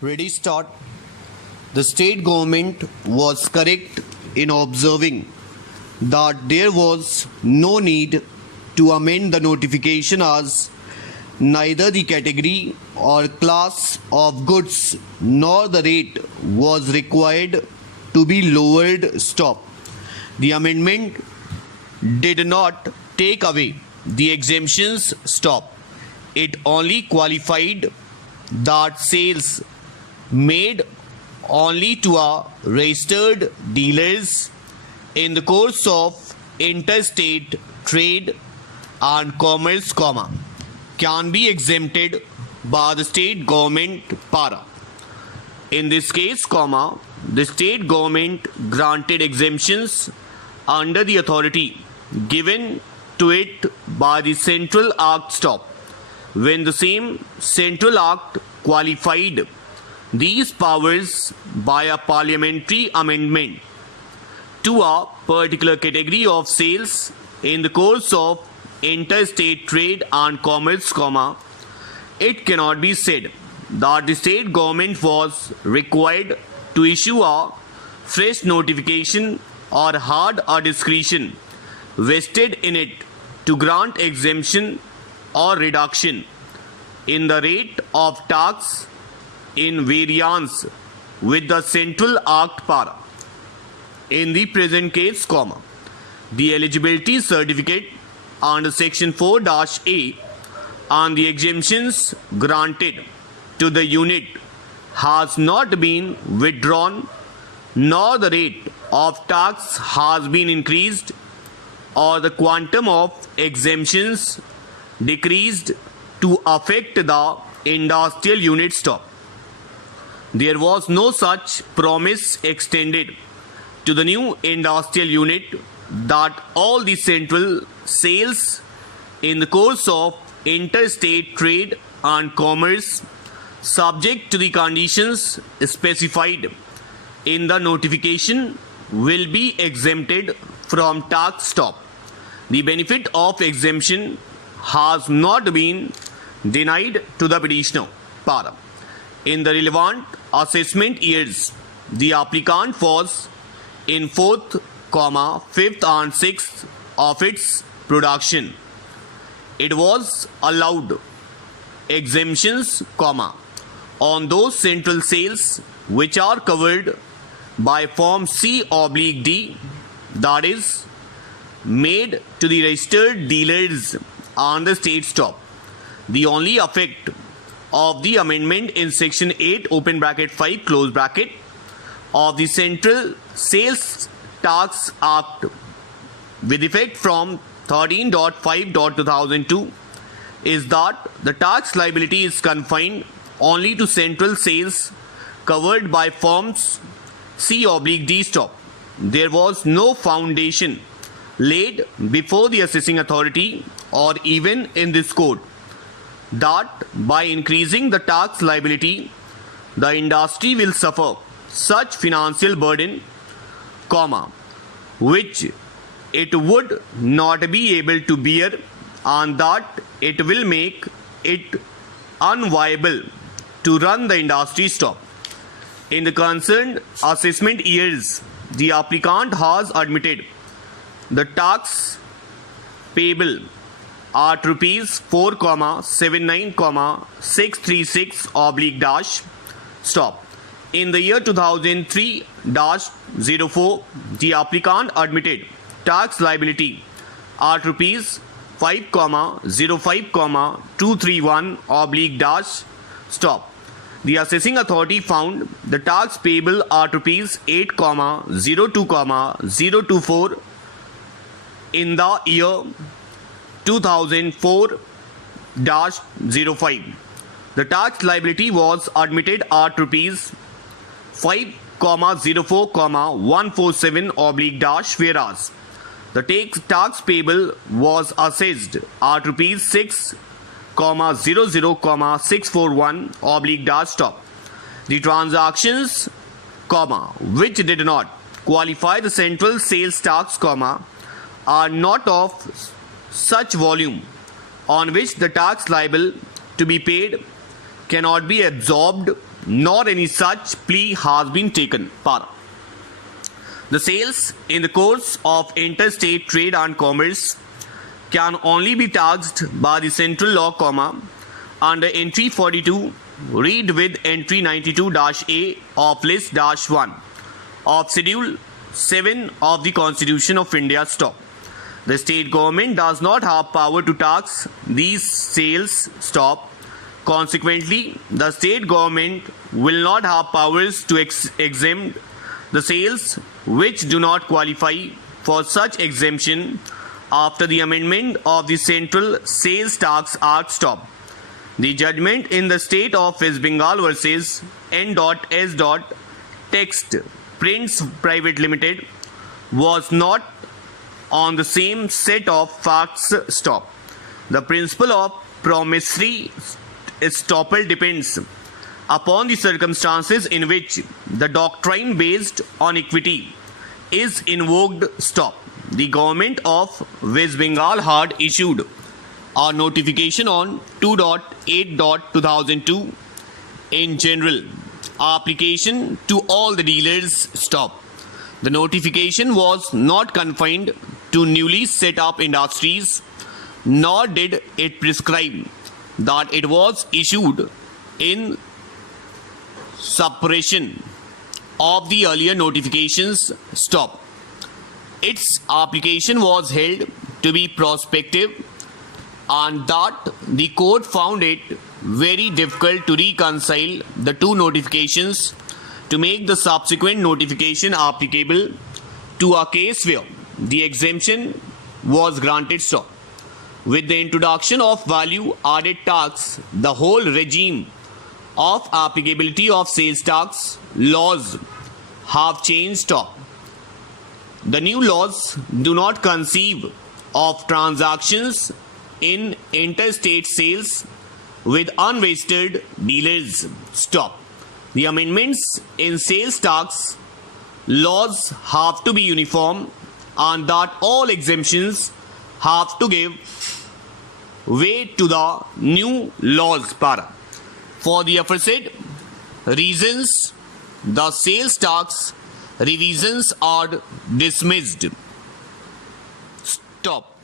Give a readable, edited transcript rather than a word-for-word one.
Ready, start. The state government was correct in observing that there was no need to amend the notification as neither the category or class of goods nor the rate was required to be lowered. Stop. The amendment did not take away the exemptions. Stop. It only qualified that sales made only to a registered dealers in the course of interstate trade and commerce, can be exempted by the state government para. In this case, the state government granted exemptions under the authority given to it by the Central Act. Stop. When the same Central Act qualified these powers by a parliamentary amendment to a particular category of sales in the course of interstate trade and commerce, it cannot be said that the state government was required to issue a fresh notification or had a discretion vested in it to grant exemption or reduction in the rate of tax in variance with the Central Act para. In the present case, the eligibility certificate under section 4-A and the exemptions granted to the unit has not been withdrawn, nor the rate of tax has been increased, or the quantum of exemptions decreased to affect the industrial unit. Stop. There was no such promise extended to the new industrial unit that all the central sales in the course of interstate trade and commerce subject to the conditions specified in the notification will be exempted from tax. Stop. The benefit of exemption has not been denied to the petitioner para. In the relevant assessment years, the applicant was in 4th, 5th and 6th of its production. It was allowed exemptions, on those central sales which are covered by Form C/D, that is, made to the registered dealers on the state. Stop. The only effect of the amendment in section 8 (5) of the Central Sales Tax Act with effect from 13.5.2002 is that the tax liability is confined only to central sales covered by Forms C/D. Stop. There was no foundation laid before the assessing authority or even in this code that by increasing the tax liability, the industry will suffer such financial burden, which it would not be able to bear, and that it will make it unviable to run the industry. Stop. In the concerned assessment years, the applicant has admitted the tax payable at rupees 4,79,636 stop. In the year 2003-04, the applicant admitted tax liability at rupees 5,05,231 stop. The assessing authority found the tax payable at rupees 8,02,024 in the year 2004-05. The tax liability was admitted at rupees 5,04,147 whereas the tax payable was assessed at rupees 6,00,641 stop. The transactions, which did not qualify the central sales tax, are not of such volume on which the tax liable to be paid cannot be absorbed, nor any such plea has been taken. Para. The sales in the course of interstate trade and commerce can only be taxed by the central law, under entry 42, read with entry 92-A of list -1 of schedule 7 of the Constitution of India. Stop. The state government does not have power to tax these sales. Stop. Consequently, the state government will not have powers to exempt the sales which do not qualify for such exemption after the amendment of the Central Sales Tax Act. Stop. The judgment in the state of West Bengal versus N.S. Text Prints Private Limited was not on the same set of facts. Stop. The principle of promissory estoppel depends upon the circumstances in which the doctrine based on equity is invoked. Stop. The government of West Bengal had issued a notification on 2.8.2002 in general application to all the dealers. Stop. The notification was not confined to newly set up industries, nor did it prescribe that it was issued in suppression of the earlier notifications. Stop. Its application was held to be prospective, and that the court found it very difficult to reconcile the two notifications to make the subsequent notification applicable to a case where the exemption was granted. Stop. With the introduction of value added tax, the whole regime of applicability of sales tax laws have changed. Stop. The new laws do not conceive of transactions in interstate sales with unregistered dealers. Stop. The amendments in sales tax laws have to be uniform, and that all exemptions have to give way to the new laws. Para. For the aforesaid reasons, the sales tax revisions are dismissed. Stop.